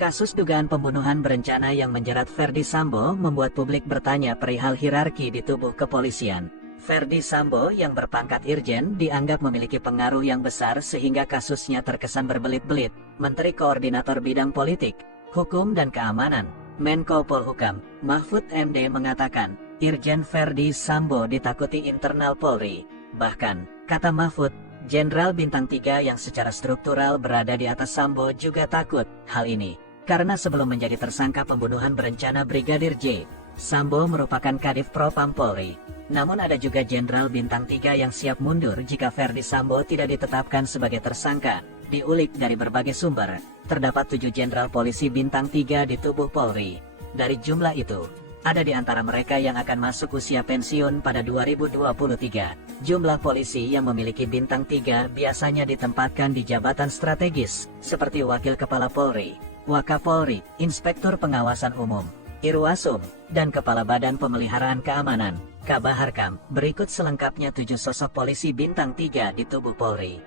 Kasus dugaan pembunuhan berencana yang menjerat Ferdy Sambo membuat publik bertanya perihal hierarki di tubuh kepolisian. Ferdy Sambo yang berpangkat Irjen dianggap memiliki pengaruh yang besar sehingga kasusnya terkesan berbelit-belit. Menteri Koordinator Bidang Politik, Hukum dan Keamanan, Menko Polhukam, Mahfud MD mengatakan, Irjen Ferdy Sambo ditakuti internal Polri. Bahkan, kata Mahfud, Jenderal Bintang 3 yang secara struktural berada di atas Sambo juga takut hal ini. Karena sebelum menjadi tersangka pembunuhan berencana Brigadir J, Sambo merupakan Kadif Propam Polri. Namun ada juga Jenderal Bintang 3 yang siap mundur jika Ferdy Sambo tidak ditetapkan sebagai tersangka. Diulik dari berbagai sumber, terdapat 7 Jenderal Polisi Bintang 3 di tubuh Polri. Dari jumlah itu, ada di antara mereka yang akan masuk usia pensiun pada 2023. Jumlah polisi yang memiliki Bintang 3 biasanya ditempatkan di jabatan strategis, seperti Wakil Kepala Polri, Wakapolri, Inspektur Pengawasan Umum, Irwasum, dan Kepala Badan Pemeliharaan Keamanan, Kabaharkam. Berikut selengkapnya 7 sosok polisi Bintang 3 di tubuh Polri.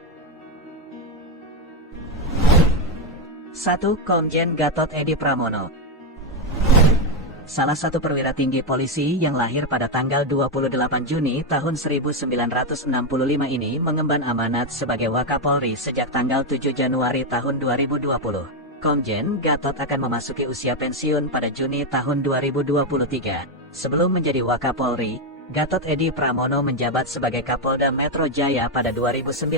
1. Komjen Gatot Edi Pramono. Salah satu perwira tinggi polisi yang lahir pada tanggal 28 Juni tahun 1965 ini mengemban amanat sebagai Wakapolri sejak tanggal 7 Januari tahun 2020. Komjen Gatot akan memasuki usia pensiun pada Juni tahun 2023. Sebelum menjadi Wakapolri, Gatot Edi Pramono menjabat sebagai Kapolda Metro Jaya pada 2019.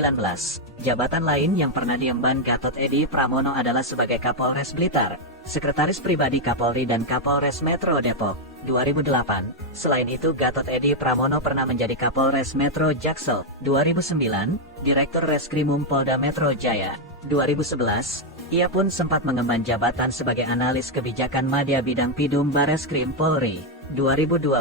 Jabatan lain yang pernah diemban Gatot Edi Pramono adalah sebagai Kapolres Blitar, Sekretaris Pribadi Kapolri dan Kapolres Metro Depok, 2008. Selain itu, Gatot Edi Pramono pernah menjadi Kapolres Metro Jaksel, 2009, Direktur Reskrimum Polda Metro Jaya, 2011. Ia pun sempat mengemban jabatan sebagai analis kebijakan Madya Bidang Pidum Bareskrim Polri, 2012,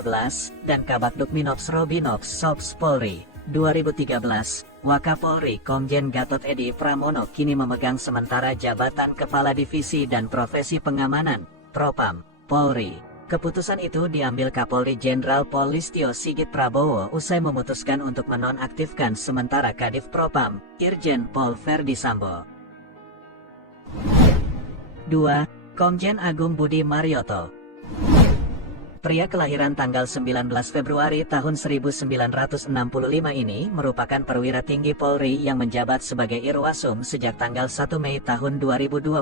dan Kabak Dukminops Robinops Sops Polri, 2013. Wakapolri Komjen Gatot Edi Pramono kini memegang sementara jabatan Kepala Divisi dan Profesi Pengamanan, Propam, Polri. Keputusan itu diambil Kapolri Jenderal Polistio Sigit Prabowo usai memutuskan untuk menonaktifkan sementara Kadif Propam, Irjen Pol Ferdy Sambo. 2. Komjen Agung Budi Marioto. Pria kelahiran tanggal 19 Februari tahun 1965 ini merupakan perwira tinggi Polri yang menjabat sebagai Irwasum sejak tanggal 1 Mei tahun 2020.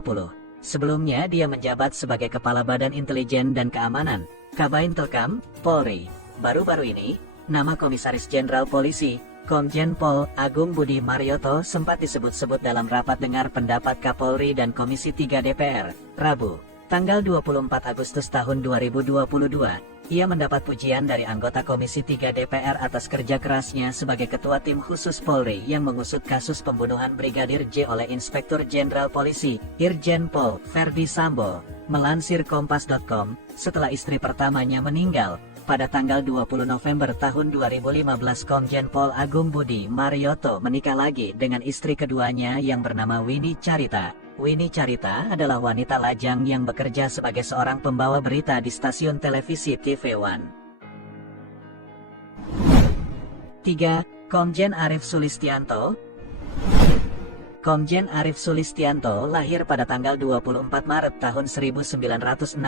Sebelumnya dia menjabat sebagai Kepala Badan Intelijen dan Keamanan, Kabaintelkam, Polri. Baru-baru ini, nama Komisaris Jenderal Polisi, Komjen Pol Agung Budi Marioto sempat disebut-sebut dalam rapat dengar pendapat Kapolri dan Komisi 3 DPR, Rabu, tanggal 24 Agustus tahun 2022. Ia mendapat pujian dari anggota Komisi 3 DPR atas kerja kerasnya sebagai Ketua Tim Khusus Polri yang mengusut kasus pembunuhan Brigadir J oleh Inspektur Jenderal Polisi, Irjen Pol Ferdy Sambo. Melansir Kompas.com, setelah istri pertamanya meninggal pada tanggal 20 November tahun 2015, Komjen Pol Agung Budi Marioto menikah lagi dengan istri keduanya yang bernama Winnie Carita. Winnie Carita adalah wanita lajang yang bekerja sebagai seorang pembawa berita di stasiun televisi TV One. 3. Komjen Arief Sulistianto. Komjen Arief Sulistianto lahir pada tanggal 24 Maret tahun 1965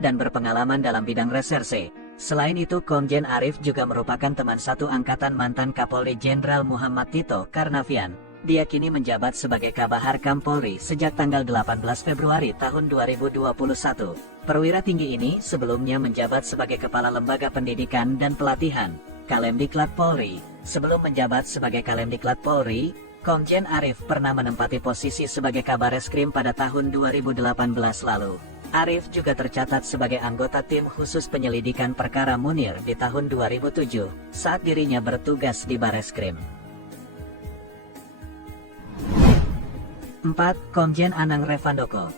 dan berpengalaman dalam bidang reserse. Selain itu, Komjen Arief juga merupakan teman satu angkatan mantan Kapolri Jenderal Muhammad Tito Karnavian. Dia kini menjabat sebagai Kabaharkam Polri sejak tanggal 18 Februari tahun 2021. Perwira tinggi ini sebelumnya menjabat sebagai Kepala Lembaga Pendidikan dan Pelatihan, Kalemdiklat Polri. Sebelum menjabat sebagai Kalemdiklat Polri, Komjen Arief pernah menempati posisi sebagai Kabareskrim pada tahun 2018 lalu. Arief juga tercatat sebagai anggota Tim Khusus Penyelidikan Perkara Munir di tahun 2007, saat dirinya bertugas di Bareskrim. 4. Komjen Anang Revandoko.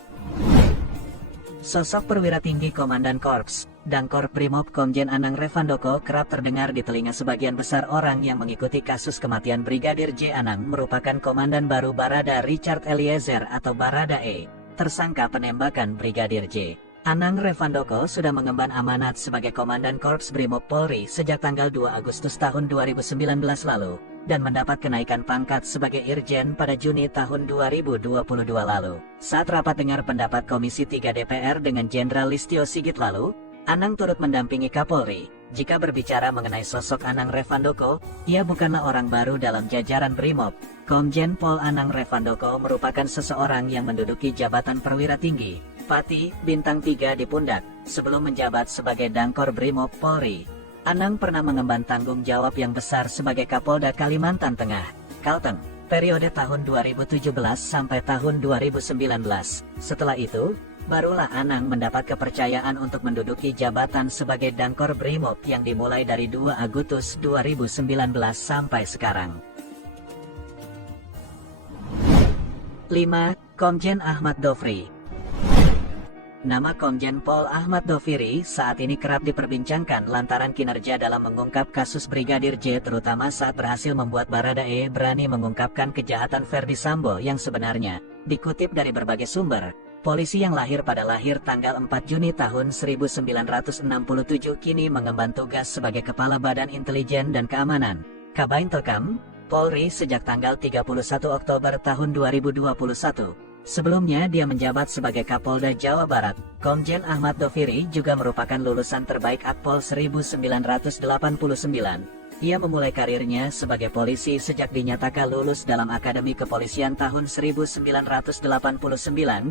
Sosok perwira tinggi Komandan Korps, Dangkor Brimob Komjen Anang Revandoko kerap terdengar di telinga sebagian besar orang yang mengikuti kasus kematian Brigadir J. Anang merupakan komandan baru Barada Richard Eliezer atau Barada E, tersangka penembakan Brigadir J. Anang Revandoko sudah mengemban amanat sebagai Komandan Korps Brimob Polri sejak tanggal 2 Agustus tahun 2019 lalu. dan mendapat kenaikan pangkat sebagai Irjen pada Juni tahun 2022 lalu. Saat rapat dengar pendapat Komisi 3 DPR dengan Jenderal Listio Sigit lalu, Anang turut mendampingi Kapolri. Jika berbicara mengenai sosok Anang Revandoko, ia bukanlah orang baru dalam jajaran Brimob. Komjen Pol Anang Revandoko merupakan seseorang yang menduduki jabatan perwira tinggi, Pati, bintang 3 di pundak, sebelum menjabat sebagai Dangkor Brimob Polri. Anang pernah mengemban tanggung jawab yang besar sebagai Kapolda Kalimantan Tengah, Kalteng, periode tahun 2017 sampai tahun 2019. Setelah itu, barulah Anang mendapat kepercayaan untuk menduduki jabatan sebagai Dangkor Brimob yang dimulai dari 2 Agustus 2019 sampai sekarang. 5. Komjen Ahmad Dofri. Nama Komjen Pol Ahmad Dofiri saat ini kerap diperbincangkan lantaran kinerja dalam mengungkap kasus Brigadir J, terutama saat berhasil membuat Baradae berani mengungkapkan kejahatan Ferdi Sambo yang sebenarnya. Dikutip dari berbagai sumber, polisi yang lahir tanggal 4 Juni tahun 1967 kini mengemban tugas sebagai Kepala Badan Intelijen dan Keamanan, Kabaintelkam, Polri sejak tanggal 31 Oktober tahun 2021. Sebelumnya dia menjabat sebagai Kapolda Jawa Barat. Komjen Ahmad Dofiri juga merupakan lulusan terbaik Akpol 1989. Ia memulai karirnya sebagai polisi sejak dinyatakan lulus dalam Akademi Kepolisian tahun 1989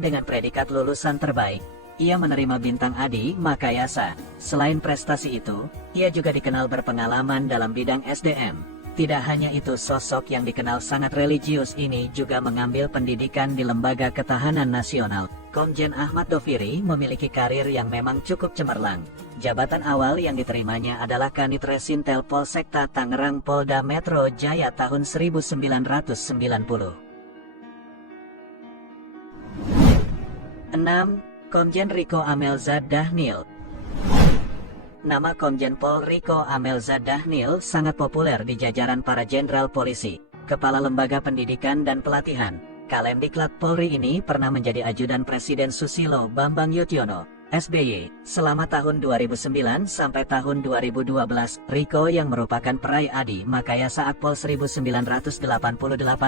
dengan predikat lulusan terbaik. Ia menerima bintang Adi Makayasa. Selain prestasi itu, ia juga dikenal berpengalaman dalam bidang SDM. Tidak hanya itu, sosok yang dikenal sangat religius ini juga mengambil pendidikan di Lembaga Ketahanan Nasional. Komjen Ahmad Dofiri memiliki karir yang memang cukup cemerlang. Jabatan awal yang diterimanya adalah Kanit Resintel Polsekta Tangerang Polda Metro Jaya tahun 1990. 6. Komjen Riko Amelza Dhanil. Nama Komjen Pol Riko Amelza Dhanil sangat populer di jajaran para jenderal polisi, Kepala Lembaga Pendidikan dan Pelatihan, Kalemdiklat Polri ini pernah menjadi ajudan Presiden Susilo Bambang Yudhoyono, SBY, selama tahun 2009 sampai tahun 2012. Riko yang merupakan peraih Adi Makayasa Akpol 1988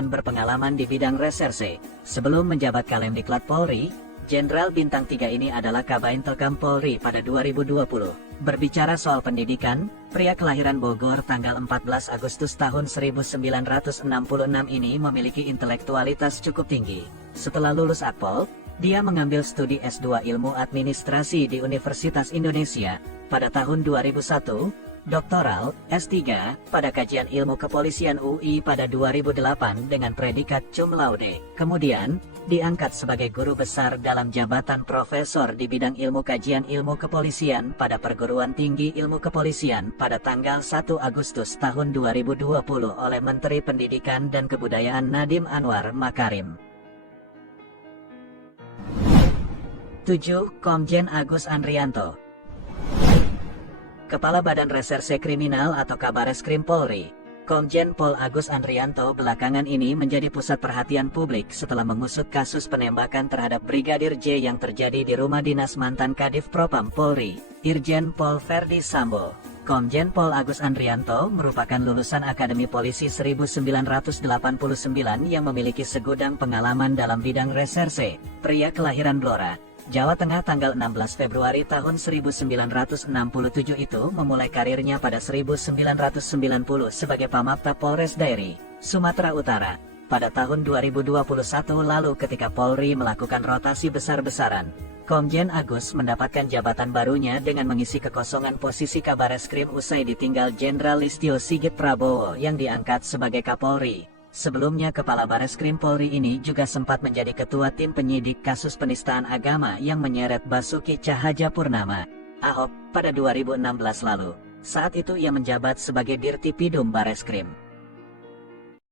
berpengalaman di bidang reserse. Sebelum menjabat Kalemdiklat Polri, Jenderal Bintang 3 ini adalah Kabaintelkam Polri pada 2020. Berbicara soal pendidikan, pria kelahiran Bogor tanggal 14 Agustus tahun 1966 ini memiliki intelektualitas cukup tinggi. Setelah lulus Akpol, dia mengambil studi S2 Ilmu Administrasi di Universitas Indonesia. Pada tahun 2001, doktoral S3 pada Kajian Ilmu Kepolisian UI pada 2008 dengan predikat cum laude. Kemudian, diangkat sebagai guru besar dalam jabatan profesor di bidang ilmu kajian ilmu kepolisian pada Perguruan Tinggi Ilmu Kepolisian pada tanggal 1 Agustus tahun 2020 oleh Menteri Pendidikan dan Kebudayaan Nadiem Anwar Makarim. 7. Komjen Agus Andrianto. Kepala Badan Reserse Kriminal atau Kabareskrim Polri, Komjen Pol Agus Andrianto belakangan ini menjadi pusat perhatian publik setelah mengusut kasus penembakan terhadap Brigadir J yang terjadi di rumah dinas mantan Kadif Propam Polri, Irjen Pol Ferdi Sambo. Komjen Pol Agus Andrianto merupakan lulusan Akademi Polisi 1989 yang memiliki segudang pengalaman dalam bidang reserse. Pria kelahiran Blora, Jawa Tengah tanggal 16 Februari tahun 1967 itu memulai karirnya pada 1990 sebagai Pamapta Polres Dairi, Sumatera Utara. Pada tahun 2021 lalu ketika Polri melakukan rotasi besar-besaran, Komjen Agus mendapatkan jabatan barunya dengan mengisi kekosongan posisi Kabareskrim usai ditinggal Jenderal Listio Sigit Prabowo yang diangkat sebagai Kapolri. Sebelumnya Kepala Bareskrim Polri ini juga sempat menjadi ketua tim penyidik kasus penistaan agama yang menyeret Basuki Cahayapurnama, Ahok, pada 2016 lalu. Saat itu ia menjabat sebagai Dirtipidum Bareskrim.